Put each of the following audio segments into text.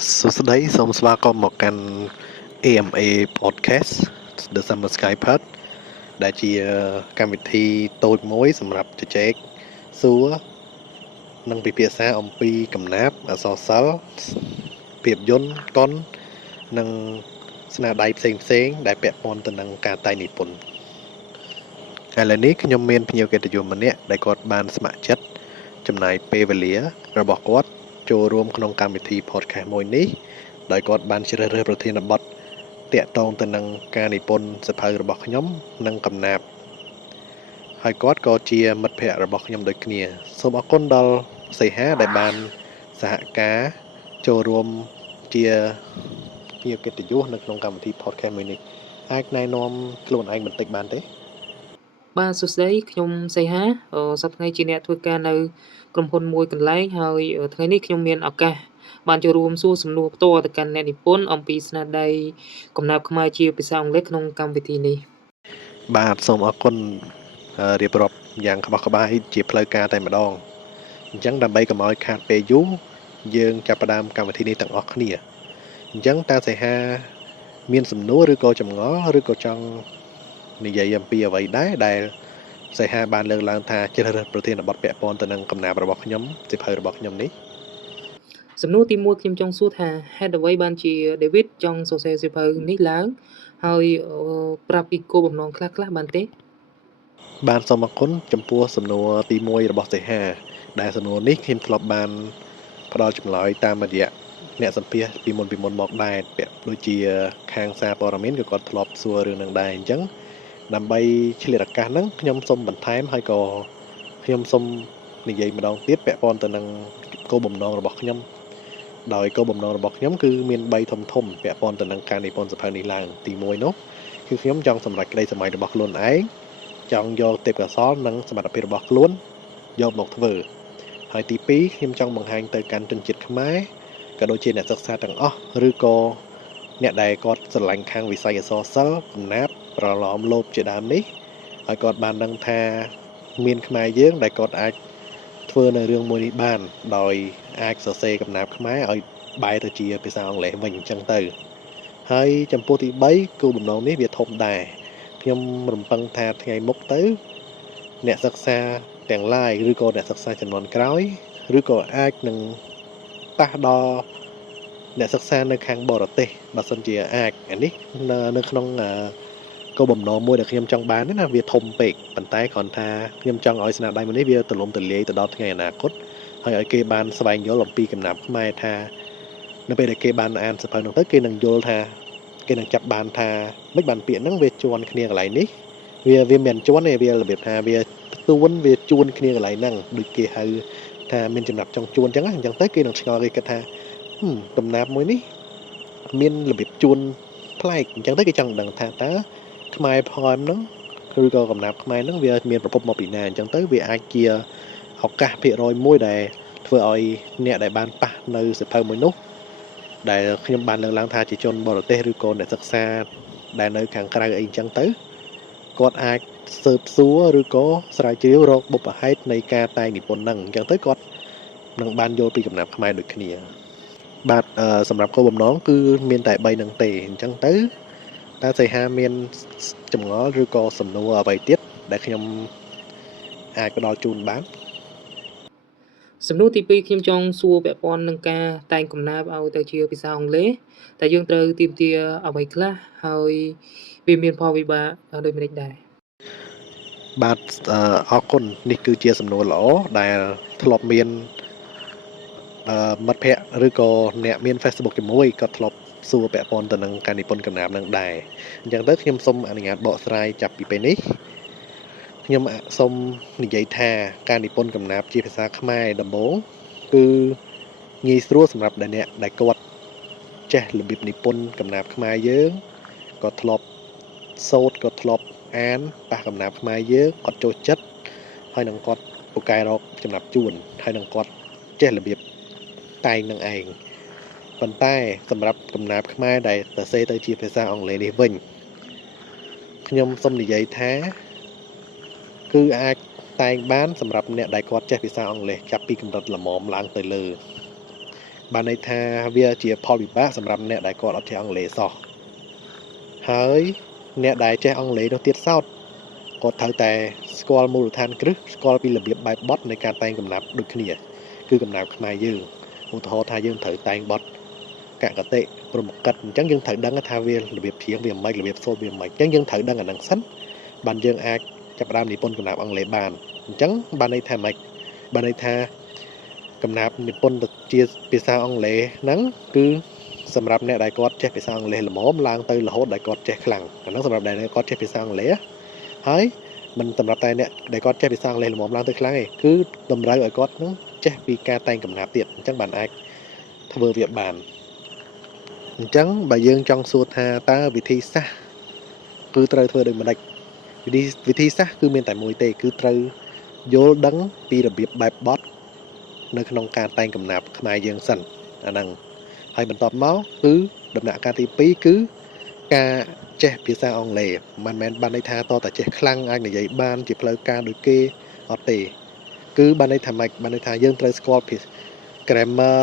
សួស្តីសូមស្វាគមន៍មកកាន់ AMA Podcast The Summer Sky Pod ដែលជាកម្មវិធីតូចមួយសម្រាប់ជជែកសួរនិងពិភាក្សាអំពីកំណាព្យអក្សរសិល្ប៍ភាពយន្តកុននិងស្នាដៃផ្សេងៗដែលពាក់ព័ន្ធទៅនឹងការតែងនិពន្ធឥឡូវនេះខ្ញុំមានភ្ញៀវកិត្តិយសម្នាក់ដែលគាត់បានស្ម័គ្រចិត្តចំណាយពេលវេលារបស់គាត់ចូលរួមក្នុងកម្មវិធី podcast មួយនេះដោយគាត់បានជ្រើសរើសប្រធានបទតាក់ទងទៅនឹងការនិពន្ធសៀវភៅរបស់ខ្ញុំនិងកំណាព្យហើយគាត់ក៏ជាមិត្តភ័ក្តិរបស់ខ្ញុំដូចគ្នាសូមអរគុណដល់សីហាដែលបានសហការចូលរួមជាភ្ញៀវកិត្តិយសនៅក្នុងកម្មវិធី podcast មួយនេះអាចណែនាំខ្លួនឯងបន្តិចបានទេបាទសួស្តីខ្ញុំសីហាសប្តាហ៍ថ្ងៃជាអ្នកធ្វើការនៅក្រុមហ៊ុនមួយកន្លែងហើយថ្ងៃនេះខ្ញុំមានឱកាសបានចូលរួមសួរសំណួរផ្ទាល់ទៅកាន់អ្នកនិពន្ធអំពីស្នាដៃកំណាព្យខ្មែរជាភាសាអង់គ្លេសក្នុងកម្មវិធីនេះបាទសូមអរគុណរៀបរាប់យ៉ាងក្បោះក្បាយជាផ្លូវការតែម្ដងអញ្ចឹងដើម្បីកុំឲ្យខាតពេលយូរយើងចាប់ផ្ដើមកម្មវិធីនេះទាំងអស់គ្នាអញ្ចឹងតើសីហាមានសំណួរឬក៏ចម្ងល់ឬក៏ចង់និយាយអំពីអ្វីដែរដែលសីហាបានលើកឡើងថាជ្រើសរើសប្រធានបទពាក់ព័ន្ធទៅនឹងកំណាព្យរបស់ខ្ញុំសៀវភៅរបស់ខ្ញុំនេះសំណួរទី1ខ្ញុំចង់សួរថាហេតុអ្វីបានជា David ចង់សរសេរសៀវភៅនេះឡើងហើយប្រាប់ពីគោលបំណងខ្លះៗបានទេបាទសូមអរគុណចំពោះសំណួរទី1របស់សីហាដែលសំណួរនេះខ្ញុំធ្លាប់បានផ្ដល់ចម្លើយតាមរយៈអ្នកសម្ភាសពីមុនមកដែរពាក់ដូចជាខាងសារព័ត៌មានក៏គាត់ធ្លាប់សួររឿងនឹងដែរអញ្ចឹងដើម្បីឆ្លៀតឱកាសហ្នឹងខ្ញុំសូមបន្ថែមហើយក៏ខ្ញុំសូមនិយាយម្ដងទៀតពាក់ព័ន្ធទៅនឹងគោលបំណងរបស់ខ្ញុំដោយគោលបំណងរបស់ខ្ញុំគឺមាន3ធំពាក់ព័ន្ធទៅនឹងការនិពន្ធសៀវភៅនេះឡើងទី1នោះគឺខ្ញុំចង់សម្រេចក្តីស្រមៃរបស់ខ្លួនឯងចង់យកទេពកោសល្យនិងសមត្ថភាពរបស់ខ្លួនយកមកធ្វើហើយទី2ខ្ញុំចង់បង្ហាញទៅកាន់ជនជាតិខ្មែរក៏ដូចជាអ្នកសិក្សាទាំងអស់ឬក៏អ្នកដែលគាត់ស្រឡាញ់ខាងវិស័យអក្សរសិល្ប៍កំណាព្យប្រឡំលោភជាដើមនេះហើយគាត់បានដឹងថាមានខ្មែរយើងដែលគាត់អាចធ្វើនៅរឿងមួយនេះបានដោយអាចសរសេរកំណាព្យខ្មែរឲ្យបែរទៅជាភាសាអង់គ្លេសវិញអញ្ចឹងទៅហើយចំពោះទី3គោលបំណងនេះវាធំដែរខ្ញុំរំពឹងថាថ្ងៃមុខទៅអ្នកសិក្សាទាំងឡាយឬក៏អ្នកសិក្សាចំនួនក្រោយឬក៏អាចនឹងប៉ះដល់អ្នកសិក្សានៅខាងបរទេសបើសិនជាអាចអានេះនៅក្នុងគោលបំណងមួយដែលខ្ញុំចង់បានណាវាធំពេកប៉ុន្តែគ្រាន់ថាខ្ញុំចង់ឲ្យស្នាដៃមួយនេះវាទូលំទូលាយទៅដល់ថ្ងៃអនាគតហើយឲ្យគេបានស្វែងយល់អំពីកំណាព្យខ្មែរថានៅពេលដែលគេបានអានសៀវភៅនោះទៅគេនឹងយល់ថាគេនឹងចាប់បានថាមិនបានពាក្យហ្នឹងវាជាន់គ្នាកន្លែងនេះវាមិនជាន់ទេវារបៀបថាវាទួនវាជួនគ្នាកន្លែងហ្នឹងដូចគេហៅថាមានចំណាប់ចង់ជួនអញ្ចឹងទៅគេនឹងឆ្ងល់គេគិតថាកំណាព្យមួយនេះមានរបៀបជួនប្លែកអញ្ចឹងទៅគេចង់ដឹងថាតើខ្មែរផមហ្នឹងឬក៏កំណាព្យខ្មែរហ្នឹងវាមានប្រភពមកពីណាអញ្ចឹងទៅវាអាចជាឱកាសភាគរយមួយដែលធ្វើឲ្យអ្នកដែលបានប៉ះនៅសៀវភៅមួយនោះដែលខ្ញុំបានលើកឡើងថាជាជនបរទេសឬក៏អ្នកសិក្សាដែលនៅខាងក្រៅអីអញ្ចឹងទៅគាត់អាចស៊ើបសួរឬក៏ស្រាវជ្រាវរកបុព្វហេតុនៃការតែងនិពន្ធហ្នឹងអញ្ចឹងទៅគាត់នឹងបានយល់ពីកំណាព្យខ្មែរដូចគ្នាបាទសម្រាប់គោលបំណងគឺមានតែ3ហ្នឹងទេអញ្ចឹងទៅតើសីហាមានចម្ងល់ឬក៏សំណួរអ្វីទៀតដែលខ្ញុំអាចផ្ដល់ជូនបានសំណួរទី2ខ្ញុំចង់សួរពាក់ព័ន្ធនឹងការតែងកំណាព្យឲ្យទៅជាភាសាអង់គ្លេសតែយើងត្រូវទាមទារអ្វីខ្លះហើយវាមានផលវិបាកដូចម្តេចដែរបាទអរគុណនេះគឺជាសំណួរល្អដែលធ្លាប់មានមិត្តភ័ក្តិឬក៏អ្នកមាន Facebook ជាមួយក៏ធ្លាប់សួរពាក់ព័ន្ធទៅនឹងការនិពន្ធកំណាព្យនឹងដែរអញ្ចឹងទៅខ្ញុំសូមអនុញ្ញាតបកស្រាយចាប់ពីពេលនេះខ្ញុំសូមនិយាយថាការនិពន្ធកំណាព្យជាភាសាខ្មែរដំបូងគឺងាយស្រួលសម្រាប់អ្នកដែលគាត់ចេះរបៀបនិពន្ធកំណាព្យខ្មែរយើងក៏ធ្លាប់សូត្រក៏ធ្លាប់អានប៉ះកំណាព្យខ្មែរយើងគាត់ចូលចិត្តហើយនឹងគាត់ពូកែរកចំណាប់ជួនហើយនឹងគាត់ចេះរបៀបតែងនឹងឯងប៉ុន្តែសម្រាប់កំណាព្យខ្មែរដែលសរសេរទៅជាភាសាអង់គ្លេសនេះវិញខ្ញុំសូមនិយាយថាគឺអាចតែងបានសម្រាប់អ្នកដែលគាត់ចេះភាសាអង់គ្លេសចាប់ពីកម្រិតល្មមឡើងទៅលើ បានន័យថាវាជាផលវិបាកសម្រាប់អ្នកដែលគាត់អត់ចេះអង់គ្លេសសោះហើយអ្នកដែលចេះអង់គ្លេសនោះទៀតសោតគាត់ត្រូវតែស្គាល់មូលដ្ឋានគ្រឹះស្គាល់ពីរបៀបបែបបទនៃការតែងកំណាព្យដូចគ្នាគឺកំណាព្យខ្មែរយើងឧទាហរណ៍ថាយើងត្រូវតែងបទកកតិព្រហ្មកិត្តអញ្ចឹងយើងត្រូវដឹងថាវារបៀបព្រៀងវាមិនរបៀបសូត្រវាមិនអញ្ចឹងយើងត្រូវដឹងអាហ្នឹងសិនបានយើងអាចចាប់ផ្ដើមនិពន្ធកំណាព្យអង់គ្លេសបានអញ្ចឹងបានន័យថាម៉េចបានន័យថាកំណាព្យនិពន្ធទៅជាភាសាអង់គ្លេសហ្នឹងគឺសម្រាប់អ្នកដែលគាត់ចេះភាសាអង់គ្លេសល្មមឡើងទៅរហូតដែលគាត់ចេះខ្លាំងអាហ្នឹងសម្រាប់អ្នកដែលគាត់ចេះភាសាអង់គ្លេសហើយមិនសម្រាប់តែអ្នកដែលគាត់ចេះភាសាអង់គ្លេសល្មមឡើងទៅខ្លាំងទេគឺតម្រូវឲ្យគាត់នឹងចេះពីការតែងកំណាព្យទៀតអញ្ចឹងបានអាចធ្វើវាបានអញ្ចឹងបើយើងចង់សួរថាតើវិធីសាស្ត្រគឺត្រូវធ្វើដូចម្ដេចវិធីសាស្ត្រគឺមានតែមួយទេគឺត្រូវយល់ដឹងពីរបៀបបែបបទនៅក្នុងការតែងកំណាព្យខ្មែរយើងសិនអាហ្នឹងហើយបន្ទាប់មកគឺដំណាក់កាលទី2គឺការចេះភាសាអង់គ្លេសមិនមែនបានន័យថាតតែចេះខ្លាំងអាចនិយាយបានជាផ្លូវការដូចគេអត់ទេគឺបានន័យថាម៉េចបានន័យថាយើងត្រូវស្គាល់ភាសា grammar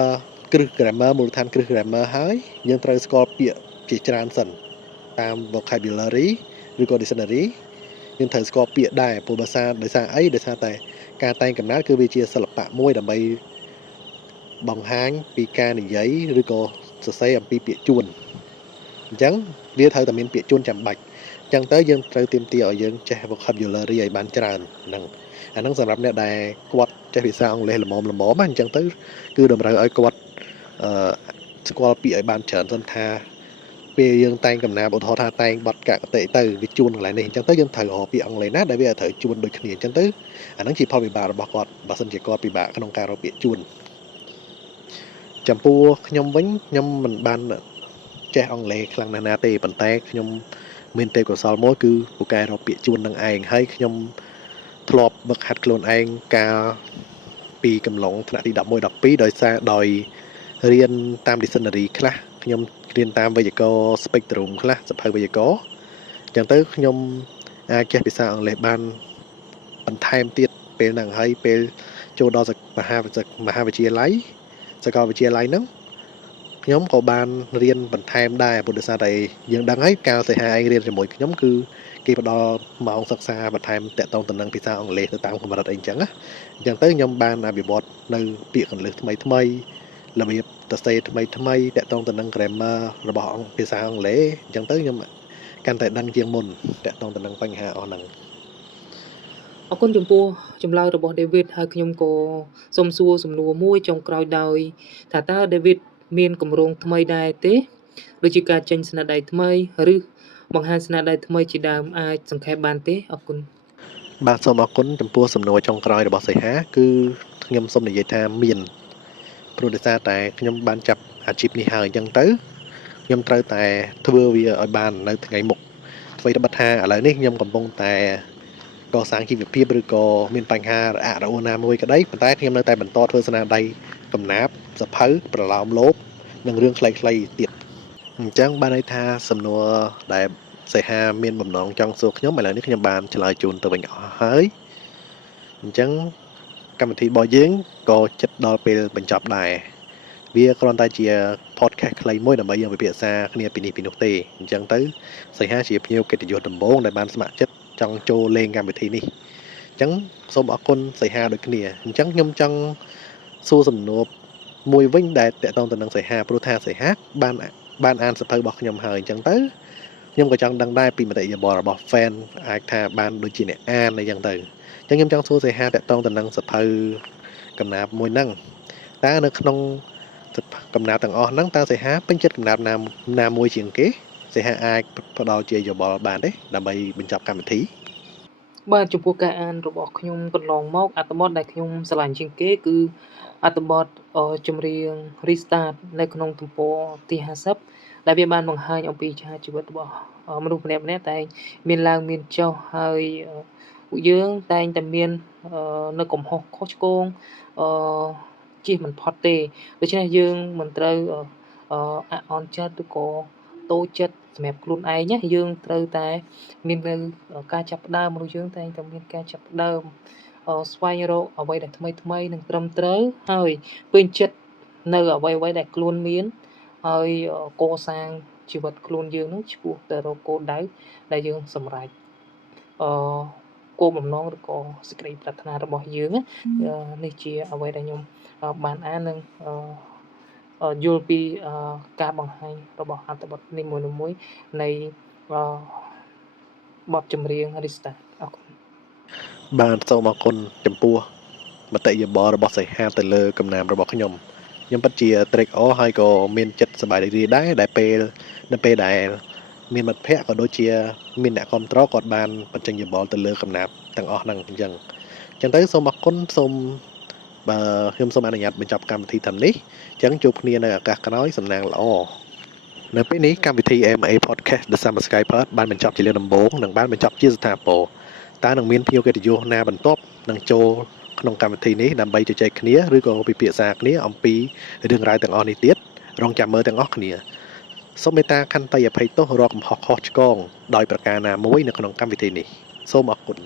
គ្រឹះ grammar មូលដ្ឋានគ្រឹះ grammar ហើយយើងត្រូវស្គាល់ពាក្យជាច្រើនសិនតាម vocabulary ឬក៏ dictionary យើងត្រូវស្គាល់ពាក្យដែរព្រោះដោយសារអីដោយសារតែការតែងកំណើតគឺវាជាសិល្បៈមួយដើម្បីបង្ហាញពីការនិយាយឬក៏សរសេរអំពីពាក្យជួនអញ្ចឹងវាត្រូវតែមានពាក្យជួនចាំបាច់អញ្ចឹងទៅយើងត្រូវទាមទារឲ្យយើងចេះ vocabulary ឲ្យបានច្រើនហ្នឹងអាហ្នឹងសម្រាប់អ្នកដែលគាត់ចេះភាសាអង់គ្លេសល្មមៗអញ្ចឹងទៅគឺតម្រូវឲ្យគាត់ស្គាល់ពាក្យឲ្យបានច្រើនសិនថាពេលយើងតែងកំណាព្យឧទាហរណ៍ថាតែងបទកកតិទៅវាជួនកន្លែងនេះអញ្ចឹងទៅយើងត្រូវរកពាក្យអង់គ្លេសណាដែលវាត្រូវជួនដូចគ្នាអញ្ចឹងទៅអាហ្នឹងជាផលវិបាករបស់គាត់បើសិនជាគាត់ពិបាកក្នុងការរកពាក្យជួនចំពោះខ្ញុំវិញខ្ញុំមិនបានចេះអង់គ្លេសខ្លាំងណាស់ណាទេប៉ុន្តែខ្ញុំមានទេពកោសល្យមួយគឺពូកែរកពាក្យជួននឹងឯងហើយខ្ញុំធ្លាប់វឹកហាត់ខ្លួនឯងកាលពីកំឡុងថ្នាក់ទី11 12ដោយរៀនតាម dictionary ខ្លះខ្ញុំរៀនតាមវេយ្យាករណ៍ Spectrum ខ្លះសភៅវេយ្យាករណ៍អញ្ចឹងទៅខ្ញុំអាចចេះភាសាអង់គ្លេសបានបន្ថែមទៀតពេលហ្នឹងហើយពេលចូលដល់មហាវិទ្យាល័យសាកលវិទ្យាល័យហ្នឹងខ្ញុំក៏បានរៀនបន្ថែមដែរព្រោះដោយសារតែយើងដឹងហើយកាលសិហាឯងរៀនជាមួយខ្ញុំគឺគេផ្ដល់ម៉ោងសិក្សាបន្ថែមតាក់ទងទៅនឹងភាសាអង់គ្លេសទៅតាមកម្រិតអីចឹងណាអញ្ចឹងទៅខ្ញុំបានអភិវឌ្ឍនៅពាក្យកន្លឹះថ្មីរបៀបសរសេរថ្មីតាក់ទងទៅនឹង grammar របស់ភាសាអង់គ្លេសអញ្ចឹងទៅខ្ញុំកាន់តែដឹងជាងមុនតាក់ទងទៅនឹងបញ្ហាអស់ហ្នឹងអរគុណចំពោះចម្លើយរបស់ David ហើយខ្ញុំក៏សូមសួរសំណួរមួយចុងក្រោយដោយថាតើ David មានគម្រោងថ្មីដែរទេដូចជាការចេញស្នាដៃថ្មីឬបង្ហាញស្នាដៃថ្មីជាដើមអាចសង្ខេបបានទេអរគុណបាទសូមអរគុណចំពោះសំណួរចុងក្រោយរបស់សីហាគឺខ្ញុំសូមនិយាយថាមានព្រោះដោយសារតែខ្ញុំបានចាប់អាជីពនេះហើយអញ្ចឹងទៅខ្ញុំត្រូវតែធ្វើវាឲ្យបាននៅថ្ងៃមុខអ្វីត្បិតថាឥឡូវនេះខ្ញុំកំពុងតែកសាងជីវភាពឬក៏មានបញ្ហារអាក់រអួលណាមួយក្តីប៉ុន្តែខ្ញុំនៅតែបន្តធ្វើស្នាដៃកំណាព្យសភៅប្រឡោមលោភនិងរឿងខ្លីៗទៀតអញ្ចឹងបានន័យថាសំណួរដែលសីហាមានបំណងចង់សួរខ្ញុំឥឡូវនេះខ្ញុំបានឆ្លើយជូនទៅវិញអស់ហើយអញ្ចឹងកម្មវិធីរបស់យើងក៏ជិតដល់ពេលបញ្ចប់ដែរវាគ្រាន់តែជា podcast ខ្លីមួយដើម្បីយើងពិភាក្សាគ្នាពីនេះពីនោះទេអញ្ចឹងទៅសីហាជាភ្ញៀវកិត្តិយសដំបូងដែលបានស្ម័គ្រចិត្តចង់ចូលលេងកម្មវិធីនេះអញ្ចឹងសូមអរគុណសីហាដូចគ្នាអញ្ចឹងខ្ញុំចង់សួរសំណួរមួយវិញដែលតកតងទៅនឹងសីហាព្រោះថាសីហាបានអានសភៅរបស់ខ្ញុំហើយអញ្ចឹងទៅខ្ញុំក៏ចង់ដឹងដែរពីមតិយោបល់របស់ fan អាចថាបានដូចជាអ្នកអានអីចឹងទៅអញ្ចឹងខ្ញុំចង់សួរសីហាតកតងទៅនឹងសភៅកំណាព្យមួយហ្នឹងតើនៅក្នុងកំណាព្យទាំងអស់ហ្នឹងតើសីហាពេញចិត្តកំណាព្យណាមួយជាងគេសីហាអាចផ្ដល់ជាយោបល់បានទេដើម្បីបញ្ចប់កម្មវិធីបាទចំពោះការអានរបស់ខ្ញុំកន្លងមកអត្ថបទដែលខ្ញុំស្រឡាញ់ជាងគេគឺអត្ថបទចម្រៀង Restart នៅក្នុងទំព័រទី50ដែលវាបានបង្ហាញអំពីជីវិតរបស់មនុស្សម្នាក់ៗតែងមានឡើងមានចុះហើយពួកយើងតែងតែមាននៅកំហុសខុសឆ្គងអឺជៀសមិនផុតទេដូច្នេះយើងមិនត្រូវអាក់អន់ចិត្តឬក៏តូចចិត្តសម្រាប់ខ្លួនឯងណាយើងត្រូវតែមាននៅការចាប់ផ្ដើមមនុស្សយើងតែងតែមានការចាប់ផ្ដើមស្វែងរកអ្វីដែលថ្មីៗនិងត្រឹមត្រូវហើយពេញចិត្ត នៅអ្វីៗដែលខ្លួនមានហើយកសាងជីវិតខ្លួនយើងនឹងឆ្ពោះទៅរកគោលដៅដែលយើងសម្រេចគោលបំណងឬក៏សេចក្តីប្រាថ្នារបស់យើងនេះជាអ្វីដែលខ្ញុំបានអាននិងយល់ពីការបង្ហាញរបស់អត្ថបទនីមួយៗនៃបទចម្រៀង Restart អរគុណ បាទសូមអរគុណចំពោះមតិយោបល់របស់សីហាទៅលើកំណាព្យរបស់ខ្ញុំពិតជាត្រេកអរហើយក៏មានចិត្តសប្បាយរីករាយដែរដែលនៅពេលដែលមានមិត្តភ័ក្តិក៏ដូចជាមានអ្នកគាំទ្រគាត់បានបញ្ចេញយោបល់ទៅលើកំណាព្យទាំងអស់ហ្នឹងអញ្ចឹងទៅសូមអរគុណខ្ញុំសូមអនុញ្ញាតបញ្ចប់កម្មវិធីតាមនេះអញ្ចឹងជួបគ្នានៅឱកាសក្រោយសំណាងល្អនៅពេលនេះកម្មវិធី AMA Podcast The Summer Sky Pod បានបញ្ចប់ជាលើកដំបូងនិងបានបញ្ចប់ជាស្ថាពរតើនឹងមានភ្ញៀវកិត្តិយសណាបន្ទាប់នឹងចូលក្នុងកម្មវិធីនេះដើម្បីជជែកគ្នាឬក៏ពិភាក្សាគ្នាអំពីរឿងរ៉ាវទាំងអស់នេះទៀតរងចាំមើលទាំងអស់គ្នាសូមមេត្តាខន្តីអភ័យទោសរាល់កំហុសខុសឆ្គងដោយប្រការណាមួយនៅក្នុងកម្មវិធីនេះសូមអរគុណ